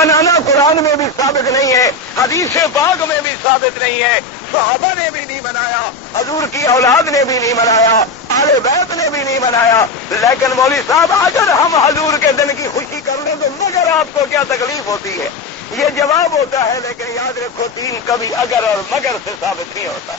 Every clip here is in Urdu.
منانا قرآن میں بھی ثابت نہیں ہے، حدیث پاک میں بھی ثابت نہیں ہے، صحابہ نے بھی نہیں منایا، حضور کی اولاد نے بھی نہیں منایا، آل بیت نے بھی نہیں منایا۔ لیکن مولوی صاحب اگر ہم حضور کے دن کی خوشی کر لیں تو مگر آپ کو کیا تکلیف ہوتی ہے؟ یہ جواب ہوتا ہے، لیکن یاد رکھو دین کبھی اگر اور مگر سے ثابت نہیں ہوتا۔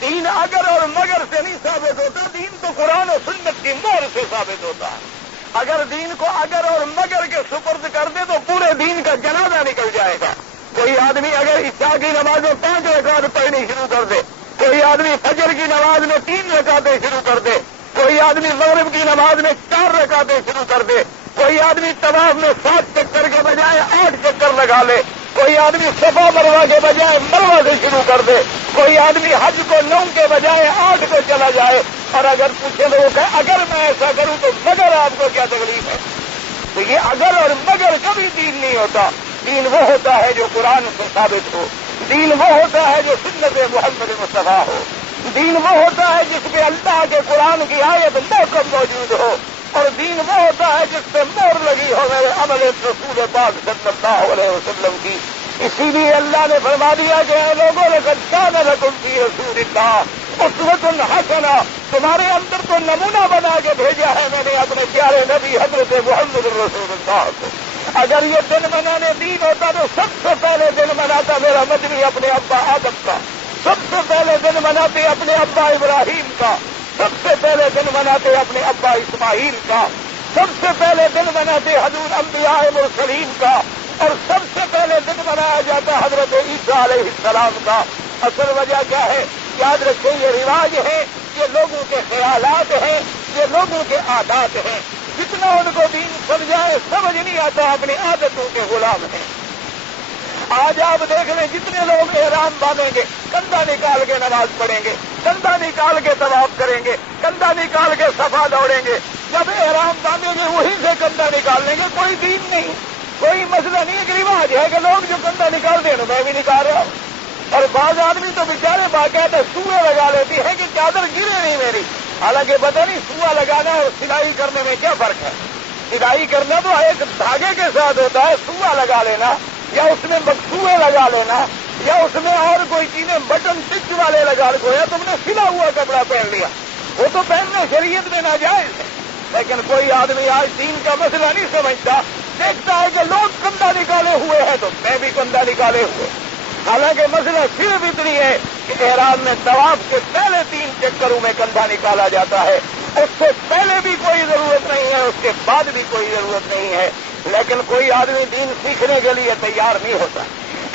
دین اگر اور مگر سے نہیں ثابت ہوتا، دین تو قرآن و سنت کی مہر سے ثابت ہوتا ہے۔ اگر دین کو اگر اور مگر کے سپرد کر دے تو پورے دین کا جنازہ نکل جائے گا۔ کوئی آدمی اگر عشاء کی نماز میں 5 رکعت پڑھنی شروع کر دے، کوئی آدمی فجر کی نماز میں 3 رکعتیں شروع کر دے، کوئی آدمی مغرب کی نماز میں 4 رکعتیں شروع کر دے، کوئی آدمی طواف میں 7 چکر کے بجائے 8 چکر لگا لے، کوئی آدمی صفا مروہ کے بجائے مروہ سے شروع کر دے، کوئی آدمی حج کو 9 کے بجائے 8 کو چلا جائے، اور اگر پوچھے لوگوں کہ اگر میں ایسا کروں تو مگر آپ کو کیا تکلیف ہے؟ تو یہ اگر اور مگر کبھی دین نہیں ہوتا۔ دین وہ ہوتا ہے جو قرآن سے ثابت ہو، دین وہ ہوتا ہے جو سنت محمد مصطفیٰ ہو، دین وہ ہوتا ہے جس پہ اللہ کے قرآن کی آیت محکم موجود ہو، اور دین وہ ہوتا ہے جس پہ مہر لگی ہو میرے عمل رسول پاک صلی اللہ علیہ وسلم کی۔ اسی لیے اللہ نے فرما دیا کہ اے لوگوں لقد کان لکم فی رسول اللہ اسوۃ حسنہ، تمہارے اندر تو نمونہ بنا کے بھیجا ہے میں نے اپنے پیارے نبی حضرت محمد رسول اللہ کو۔ اگر یہ دن منانے دین ہوتا تو سب سے پہلے دن مناتا میرا مدنی اپنے ابا آدم کا، سب سے پہلے دن مناتے اپنے ابا ابراہیم کا، سب سے پہلے دن مناتے اپنے ابا اسماعیل کا، سب سے پہلے دن مناتے حضور انبیاء مرسلین کا، اور سب سے پہلے دن منایا جاتا حضرت عیسیٰ علیہ السلام کا۔ اصل وجہ کیا ہے؟ یاد رکھیں یہ رواج ہے، یہ لوگوں کے خیالات ہیں، یہ لوگوں کے عادات ہیں۔ جتنا ان کو دین سمجھائے سمجھ نہیں آتا، اپنی عادتوں کے غلام ہیں۔ آج آپ دیکھ لیں جتنے لوگ احرام باندھیں گے کندھا نکال کے نماز پڑھیں گے، کندھا نکال کے طواف کریں گے، کندھا نکال کے صفا دوڑیں گے، جب احرام باندھیں گے وہیں سے کندھا نکال لیں گے۔ کوئی دین نہیں، کوئی مسئلہ نہیں، ایک رواج ہے کہ لوگ جو کندھا نکال دیں میں بھی نکال رہا ہوں۔ اور بعض آدمی تو بیچارے باقاعدہ سوئے لگا لیتی ہے کہ چادر گرے نہیں میری، حالانکہ پتہ نہیں سوا لگانا اور سلائی کرنے میں کیا فرق ہے۔ سلائی کرنا تو ایک دھاگے کے ساتھ ہوتا ہے، سوا لگا لینا یا اس میں مقصوے لگا لینا یا اس میں اور کوئی چیزیں بٹن ٹچ والے لگا گویا تم نے سلا ہوا کپڑا پہن لیا، وہ تو پہننے شریعت میں ناجائز ہے۔ لیکن کوئی آدمی آج دین کا مسئلہ نہیں سمجھتا، دیکھتا ہے کہ لوگ کندھا نکالے ہوئے ہیں تو میں بھی کندھا نکالے ہوئے۔ حالانکہ مسئلہ صرف اتنی ہے کہ احرام میں طواف کے پہلے 3 چکروں میں کندھا نکالا جاتا ہے، اس سے پہلے بھی کوئی ضرورت نہیں ہے، اس کے بعد بھی کوئی ضرورت نہیں ہے۔ لیکن کوئی آدمی دین سیکھنے کے لیے تیار نہیں ہوتا۔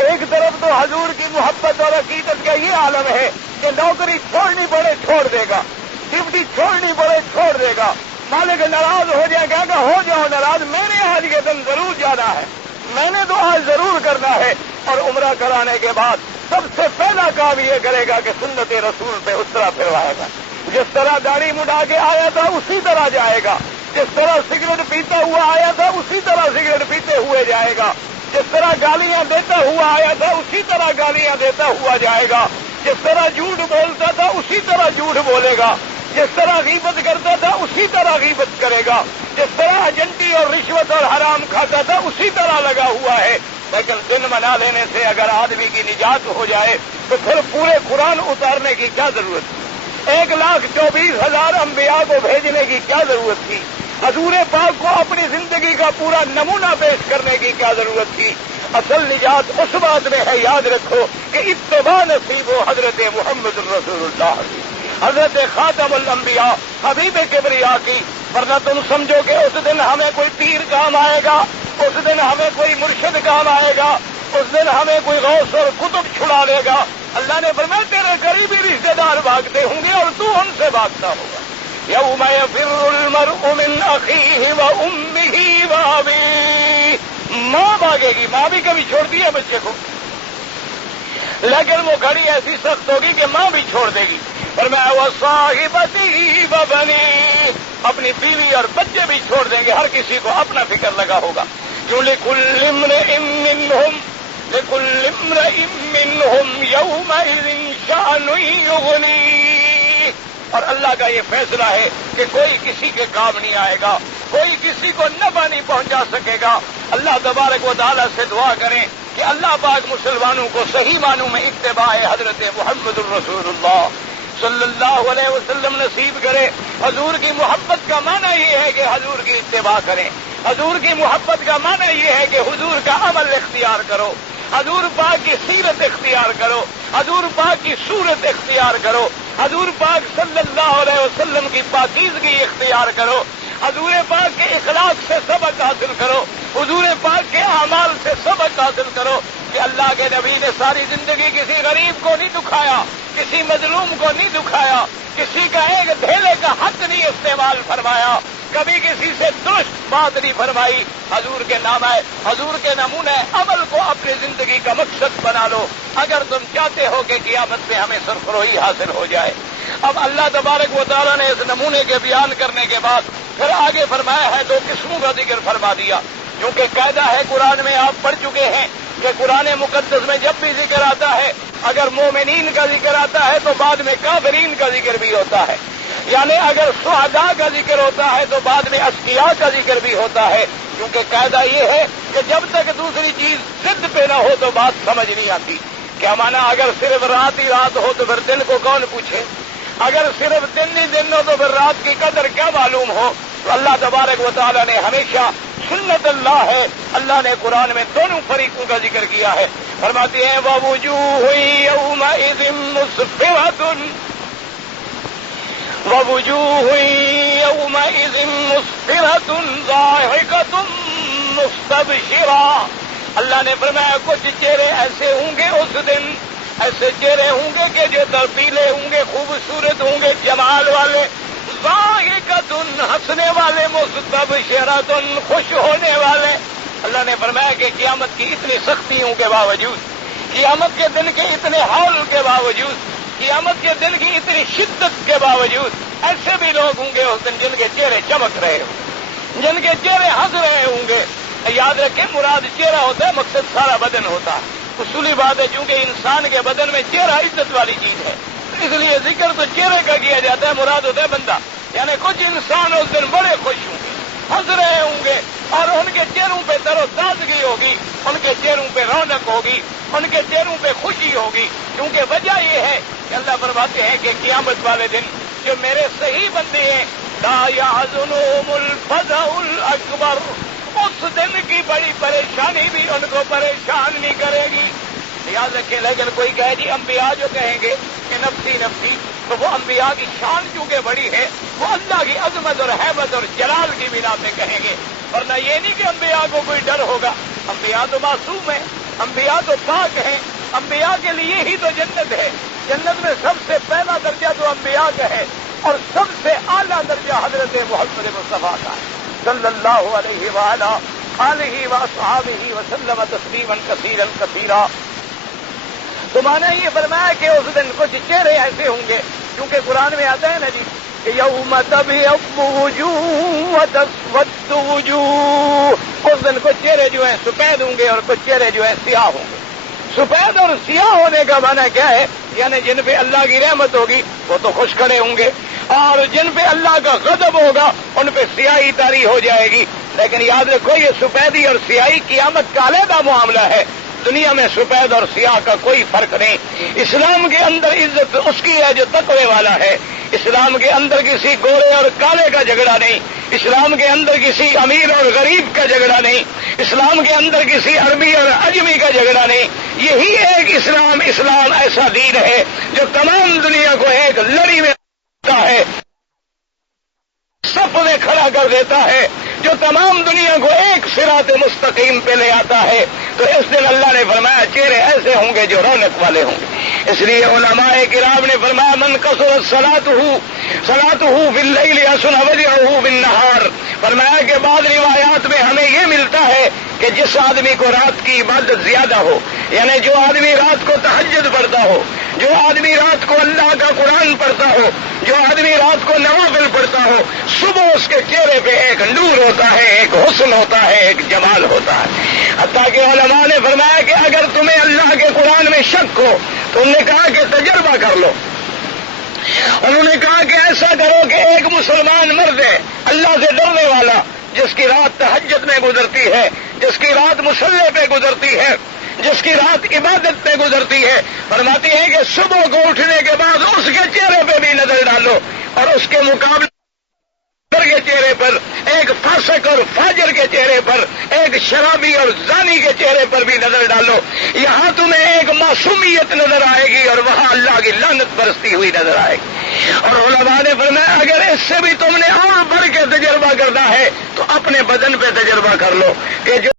ایک طرف تو حضور کی محبت اور عقیدت کا یہ عالم ہے کہ نوکری چھوڑنی پڑے چھوڑ دے گا، ڈیوٹی چھوڑنی پڑے چھوڑ دے گا، مالک ناراض ہو جائے گا کہ ہو جاؤ ناراض، میں نے آج کے دن ضرور جانا ہے، میں نے تو آج ضرور کرنا ہے۔ اور عمرہ کرانے کے بعد سب سے پہلا کام یہ کرے گا کہ سنت رسول پہ اس طرح پھروائے گا، جس طرح داڑھی مڈا کے آیا تھا اسی طرح جائے گا، جس طرح سگریٹ پیتا ہوا آیا تھا اسی طرح سگریٹ پیتے ہوئے جائے گا، جس طرح گالیاں دیتا ہوا آیا تھا اسی طرح گالیاں دیتا ہوا جائے گا، جس طرح جھوٹ بولتا تھا اسی طرح جھوٹ بولے گا، جس طرح غیبت کرتا تھا اسی طرح غیبت کرے گا، جس طرح ایجنٹی اور رشوت اور حرام کھاتا تھا اسی طرح لگا ہوا ہے۔ لیکن دن منا لینے سے اگر آدمی کی نجات ہو جائے تو پھر پورے قرآن اتارنے کی کیا ضرورت تھی؟ 1,24,000 انبیاء کو بھیجنے کی کیا ضرورت تھی؟ حضور پاک کو اپنی زندگی کا پورا نمونہ پیش کرنے کی کیا ضرورت تھی؟ اصل نجات اس بات میں ہے، یاد رکھو کہ اتباع نصیب و حضرت محمد رسول اللہ کی، حضرت خاتم الانبیاء حبیب کبریا کی۔ ورنہ تم سمجھو کہ اس دن ہمیں کوئی پیر کام آئے گا، اس دن ہمیں کوئی مرشد کام آئے گا، اس دن ہمیں کوئی غوث اور قطب چھڑا لے گا۔ اللہ نے فرمایا تیرے قریبی رشتے دار بھاگتے ہوں گے اور تو ان سے بھاگتا ہوگا۔ یوم یفر المرء من اخیہ وامہ وابیہ، ماں بھاگے گی، ماں بھی کبھی چھوڑتی ہے بچے کو، لیکن وہ گھڑی ایسی سخت ہوگی کہ ماں بھی چھوڑ دے گی۔ فرمایا وصاحبتہ وبنیہ، اپنی بیوی اور بچے بھی چھوڑ دیں گے، ہر کسی کو اپنا فکر لگا ہوگا۔ جو لکل امرئ منہم یومئذ شأن یغنیہ، اور اللہ کا یہ فیصلہ ہے کہ کوئی کسی کے کام نہیں آئے گا۔ کوئی کسی کو نفع نہیں پہنچا سکے گا۔ اللہ تبارک و تعالیٰ سے دعا کریں کہ اللہ پاک مسلمانوں کو صحیح معنوں میں اتباع حضرت محمد الرسول اللہ صلی اللہ علیہ وسلم نصیب کرے۔ حضور کی محبت کا معنی یہ ہے کہ حضور کی اتباع کریں۔ حضور کی محبت کا معنی یہ ہے کہ حضور کا عمل اختیار کرو، حضور پاک کی سیرت اختیار کرو، حضور پاک کی صورت اختیار کرو، حضور پاک صلی اللہ علیہ وسلم کی پاکیزگی اختیار کرو، حضور پاک کے اخلاق سے سبق حاصل کرو، حضور پاک کے اعمال سے سبق حاصل کرو کہ اللہ کے نبی نے ساری زندگی کسی غریب کو نہیں دکھایا، کسی مظلوم کو نہیں دکھایا، کسی کا ایک دھیلے کا حق نہیں استعمال فرمایا، کبھی کسی سے درست بات نہیں فرمائی۔ حضور کے نام ہے، حضور کے نمونے عمل کو اپنی زندگی کا مقصد بنا لو اگر تم چاہتے ہو کہ قیامت میں ہمیں سرفروہی حاصل ہو جائے۔ اب اللہ تبارک و تعالیٰ نے اس نمونے کے بیان کرنے کے بعد پھر آگے فرمایا ہے، دو قسموں کا ذکر فرما دیا، کیونکہ قاعدہ ہے قرآن میں آپ پڑھ چکے ہیں کہ قرآن مقدس میں جب بھی ذکر آتا ہے، اگر مومنین کا ذکر آتا ہے تو بعد میں کافرین کا ذکر بھی ہوتا ہے، یعنی اگر شہداء کا ذکر ہوتا ہے تو بعد میں اشقیاء کا ذکر بھی ہوتا ہے، کیونکہ قاعدہ یہ ہے کہ جب تک دوسری چیز ضد پہ نہ ہو تو بات سمجھ نہیں آتی۔ کیا مانا اگر صرف رات ہی رات ہو تو پھر دن کو کون پوچھے، اگر صرف دن ہی دن ہو تو پھر رات کی قدر کیا معلوم ہو۔ تو اللہ تبارک و تعالیٰ نے ہمیشہ سنت اللہ ہے، اللہ نے قرآن میں دونوں فریقوں کا ذکر کیا ہے۔ فرماتے ہیں وَوُجُوهٌ يَوْمَئِذٍ مُسْفِرَةٌ وَوُجُوهٌ يَوْمَئِذٍ مُسْفِرَةٌ ضَاحِكَةٌ مُسْتَبْشِرَةٌ۔ اللہ نے فرمایا کچھ چہرے ایسے ہوں گے اس دن، ایسے چہرے ہوں گے کہ جو تربیلے ہوں گے، خوبصورت ہوں گے، جمال والے، ضاحکۃ ہنسنے والے، مستبشرۃ خوش ہونے والے۔ اللہ نے فرمایا کہ قیامت کی اتنی سختیوں کے باوجود، قیامت کے دن کے اتنے ہول کے باوجود، قیامت کے دن کی اتنی شدت کے باوجود ایسے بھی لوگ ہوں گے اس دن جن کے چہرے چمک رہے ہوں، جن کے چہرے ہنس رہے ہوں گے۔ یاد رکھیں مراد چہرہ ہوتا ہے، مقصد سارا بدن ہوتا ہے۔ اصولی بات ہے چونکہ انسان کے بدن میں چہرہ عزت والی چیز ہے، اس لیے ذکر تو چہرے کا کیا جاتا ہے، مراد ہوتا ہے بندہ۔ یعنی کچھ انسان اس دن بڑے خوش ہوں گے، ہنس رہے ہوں گے، اور ان کے چہروں پہ تر و تازگی ہوگی، ان کے چہروں پہ رونق ہوگی، ان کے چہروں پہ خوشی ہوگی، کیونکہ وجہ یہ ہے کہ اللہ فرماتے ہیں کہ قیامت والے دن جو میرے صحیح بندے ہیں، لا يحزنهم الفزع الاکبر، اس دن کی بڑی پریشانی بھی ان کو پریشان نہیں کرے گی۔ یاد رکھیں، لیکن کوئی کہے جی انبیاء جو کہیں گے کہ نفسی نفسی، تو وہ انبیاء کی شان چونکہ بڑی ہے، وہ اللہ کی عظمت اور حیبت اور جلال کی بنا پہ کہیں گے، ورنہ یہ نہیں کہ انبیاء کو کوئی ڈر ہوگا۔ انبیاء تو معصوم ہیں، انبیاء تو پاک ہیں، انبیاء کے لیے ہی تو جنت ہے۔ جنت میں سب سے پہلا درجہ تو انبیاء کا ہے، اور سب سے اعلیٰ درجہ حضرت محمد مصطفیٰ کا ہے صلی اللہ علیہ وآلہ آلہ واصحابہ وسلم تسلیما کثیرا کثیرا۔ تو مانا یہ فرمایا کہ اس دن کچھ چہرے ایسے ہوں گے، کیونکہ قرآن میں آتا ہے نا جی کہ یوم تبیض وجوہ وتسود وجوہ، اس دن کچھ چہرے جو ہیں سفید ہوں گے اور کچھ چہرے جو ہیں سیاہ ہوں گے۔ سفید اور سیاہ ہونے کا معنی کیا ہے؟ یعنی جن پہ اللہ کی رحمت ہوگی وہ تو خوش کھڑے ہوں گے، اور جن پہ اللہ کا غضب ہوگا ان پہ سیاہی طاری ہو جائے گی۔ لیکن یاد رکھو یہ سفیدی اور سیاہی قیامت کا علیحدہ معاملہ ہے، دنیا میں سفید اور سیاہ کا کوئی فرق نہیں۔ اسلام کے اندر عزت اس کی ہے جو تقوی والا ہے، اسلام کے اندر کسی گورے اور کالے کا جھگڑا نہیں، اسلام کے اندر کسی امیر اور غریب کا جھگڑا نہیں، اسلام کے اندر کسی عربی اور اجمی کا جھگڑا نہیں۔ یہی ایک اسلام ایسا دین ہے جو تمام دنیا کو ایک لڑی میں رکھتا ہے، صف میں کھڑا کر دیتا ہے، جو تمام دنیا کو ایک صراط مستقیم پہ لے آتا ہے۔ تو اس دن اللہ نے فرمایا چہرے ایسے ہوں گے جو رونق والے ہوں گے۔ اس لیے علماء کرام نے فرمایا من کثرت صلاتہ فی اللیل حسن وجهه بالنہار، فرمایا کہ بعض روایات میں ہمیں یہ ملتا ہے کہ جس آدمی کو رات کی عبادت زیادہ ہو، یعنی جو آدمی رات کو تہجد پڑھتا ہو، جو آدمی رات کو اللہ کا قرآن پڑھتا ہو، جو آدمی رات کو نوافل پڑھتا ہو، صبح اس کے چہرے پہ ایک نور ہوتا ہے، ایک حسن ہوتا ہے، ایک جمال ہوتا ہے۔ حتیٰ کہ علماء نے فرمایا کہ اگر تمہیں اللہ کے قرآن میں شک ہو تو انہوں نے کہا کہ تجربہ کر لو، انہوں نے کہا کہ ایسا کرو کہ ایک مسلمان مرد ہے اللہ سے ڈرنے والا، جس کی رات تہجد میں گزرتی ہے، جس کی رات مصلی پہ گزرتی ہے، جس کی رات عبادت پہ گزرتی ہے، فرماتی ہے کہ صبح کو اٹھنے کے بعد اس کے چہرے پہ بھی نظر ڈالو اور اس کے مقابلے کے چہرے پر، ایک فاسق اور فاجر کے چہرے پر، ایک شرابی اور زانی کے چہرے پر بھی نظر ڈالو، یہاں تمہیں ایک معصومیت نظر آئے گی اور وہاں اللہ کی لعنت برستی ہوئی نظر آئے گی۔ اور علماء نے فرمایا اگر اس سے بھی تم نے اور بڑھ کے تجربہ کرنا ہے تو اپنے بدن پہ تجربہ کر لو کہ جو